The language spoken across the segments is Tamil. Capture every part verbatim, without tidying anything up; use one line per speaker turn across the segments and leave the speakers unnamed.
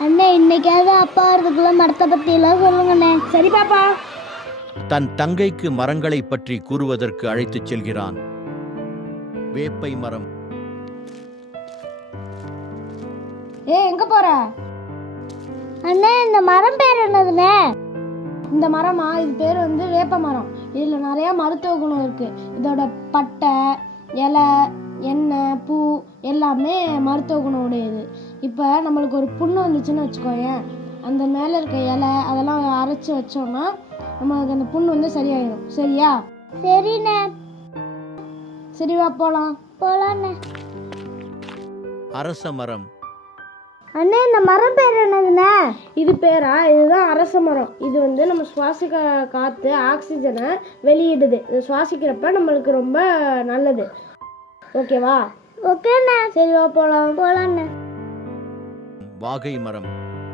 அண்ணே இன்னைக்காவது அப்பா வரதுக்குள்ள மரத்தை பத்தி எல்லாம் சொல்லுங்கண்ணே.
சரி பாப்பா.
தன் தங்கைக்கு மரங்களை பற்றி கூறுவதற்கு அழைத்துச் செல்கிறான். வேப்பை மரம்.
ஏ எங்க போற?
அண்ணே இந்த மரம் பேர் என்னதுண்ணே?
இந்த மரமா? இது பேர் வந்து வேப்ப மரம். இதுல நிறைய மருத்துவ குணம் இருக்கு. இதோட பட்டை, இலை, எண்ணெய், பூ எல்லாமே மருத்துவ குணம் உடையது. இப்போ நம்மளுக்கு ஒரு புண்ணு வந்துச்சுன்னு வச்சுக்கோயேன், அந்த மேலே இருக்க இலை அதெல்லாம் அரைச்சி வச்சோம்னா நம்மளுக்கு அந்த புண்ணு வந்து சரியாயிடும். சரியா?
சரிண்ணே.
சரி வா போகலாம்.
போலாண்ணே.
அரச மரம்.
அண்ணே இந்த மரம் பேர் என்னதுண்ணே?
இது பேரா? இதுதான் அரச மரம். இது வந்து நம்ம சுவாசிக்க காற்று ஆக்சிஜனை வெளியிடுது. இது சுவாசிக்கிறப்ப நம்மளுக்கு ரொம்ப நல்லது. ஓகேவா?
ஓகேண்ணே.
சரி வா போகலாம்.
போலாண்ணே.
வாகை மரம்.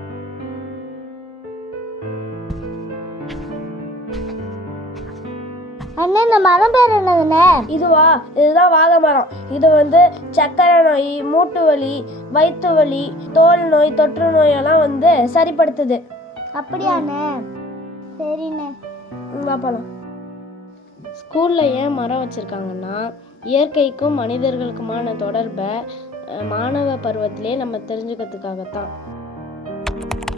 அண்ணே இந்த மரம் பேர் என்னதுண்ணே?
இதுவா? இதுதான் வாகை மரம். இது வந்து சக்கரை நோய், மூட்டு வலி, வயிற்று வலி, தோல் நோய், தொற்று நோயெல்லாம் வந்து சரிப்படுத்துது.
அப்படியாண்ணே? சரிண்ணே.
வா போகலாம். ஸ்கூலில் ஏன் மரம் வச்சுருக்காங்கன்னா, இயற்கைக்கும் மனிதர்களுக்குமான தொடர்பை மாணவ பருவத்திலே நம்ம தெரிஞ்சுக்கிறதுக்காகத்தான்.